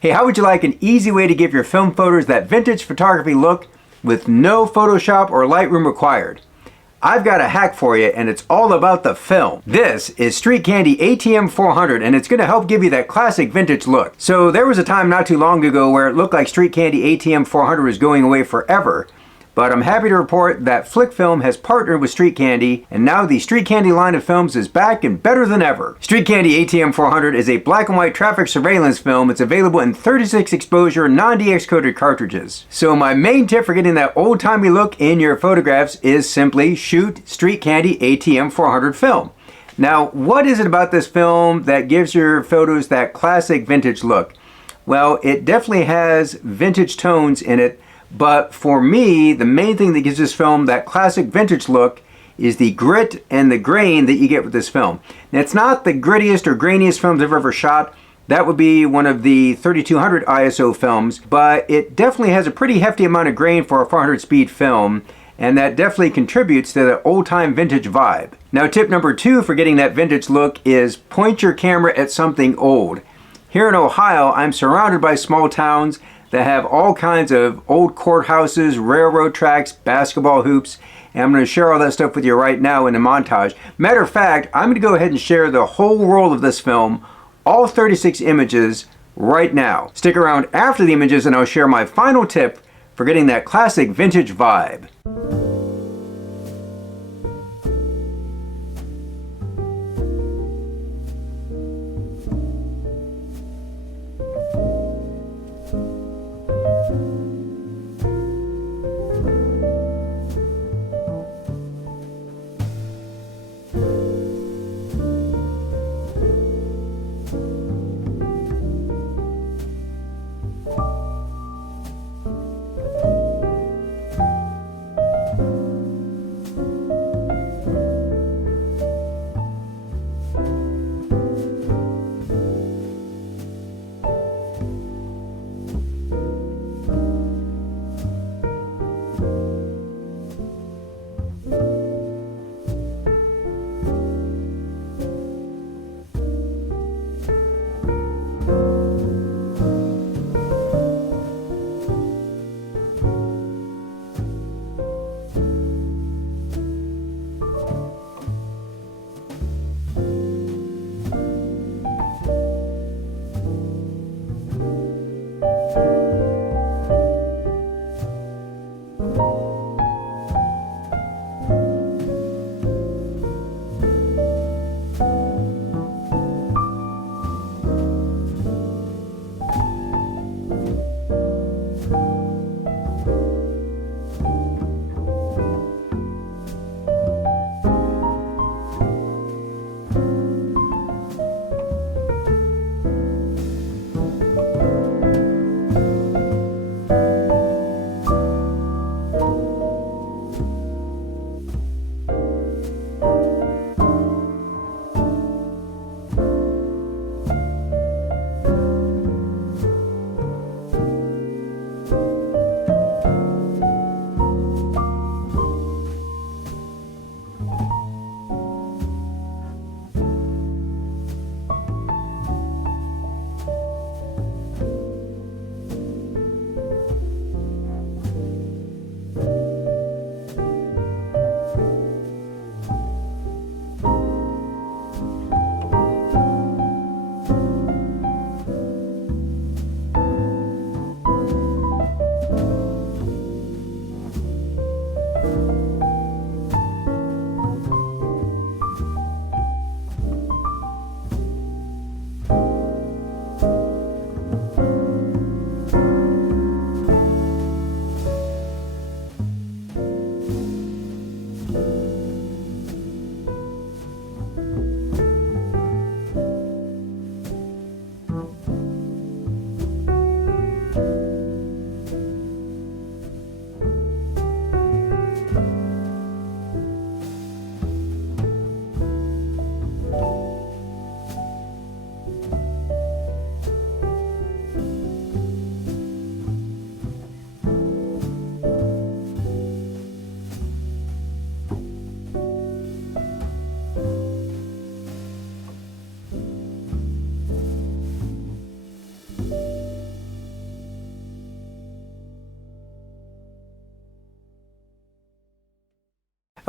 Hey, how would you like an easy way to give your film photos that vintage photography look with no Photoshop or Lightroom required? I've got a hack for you, and it's all about the film. This is Street Candy ATM 400, and it's going to help give you that classic vintage look. So there was a time not too long ago where it looked like Street Candy ATM 400 was going away forever. But I'm happy to report that Flick Film has partnered with Street Candy, and now the Street Candy line of films is back and better than ever. Street Candy ATM 400 is a black and white traffic surveillance film. It's available in 36 exposure non-DX coded cartridges. So my main tip for getting that old-timey look in your photographs is simply shoot Street Candy ATM 400 film. Now, what is it about this film that gives your photos that classic vintage look? Well, it definitely has vintage tones in it. But for me, the main thing that gives this film that classic vintage look is the grit and the grain that you get with this film. Now, it's not the grittiest or grainiest films I've ever shot. That would be one of the 3200 ISO films, but it definitely has a pretty hefty amount of grain for a 400 speed film, and that definitely contributes to the old-time vintage vibe. Now, tip number 2 for getting that vintage look is point your camera at something old. Here in Ohio, I'm surrounded by small towns that have all kinds of old courthouses, railroad tracks, basketball hoops, and I'm going to share all that stuff with you right now in a montage. Matter of fact, I'm going to go ahead and share the whole roll of this film, all 36 images, right now. Stick around after the images and I'll share my final tip for getting that classic vintage vibe.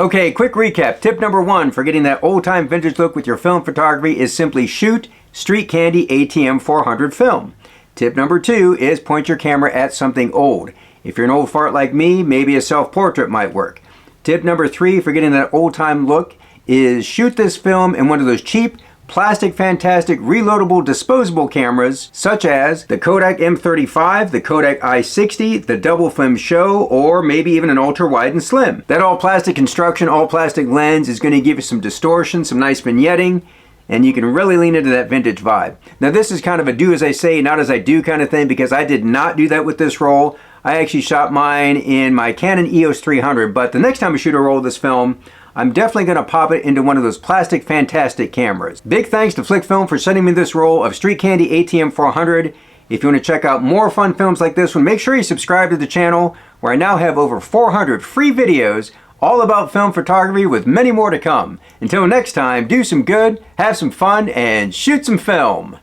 Okay, quick recap. Tip number 1 for getting that old-time vintage look with your film photography is simply shoot Street Candy ATM 400 film. Tip number 2 is point your camera at something old. If you're an old fart like me, maybe a self-portrait might work. Tip number 3 for getting that old-time look is shoot this film in one of those cheap, plastic fantastic reloadable disposable cameras such as the Kodak M35, the Kodak i60, the double film show, or maybe even an ultra wide and slim. That all plastic construction, all plastic lens is going to give you some distortion, some nice vignetting, and you can really lean into that vintage vibe. Now this is kind of a do as I say, not as I do kind of thing, because I did not do that with this roll. I actually shot mine in my Canon EOS 300, but the next time I shoot a roll of this film, I'm definitely going to pop it into one of those plastic fantastic cameras. Big thanks to Flickfilm for sending me this roll of Street Candy ATM 400. If you want to check out more fun films like this one, make sure you subscribe to the channel, where I now have over 400 free videos all about film photography with many more to come. Until next time, do some good, have some fun, and shoot some film.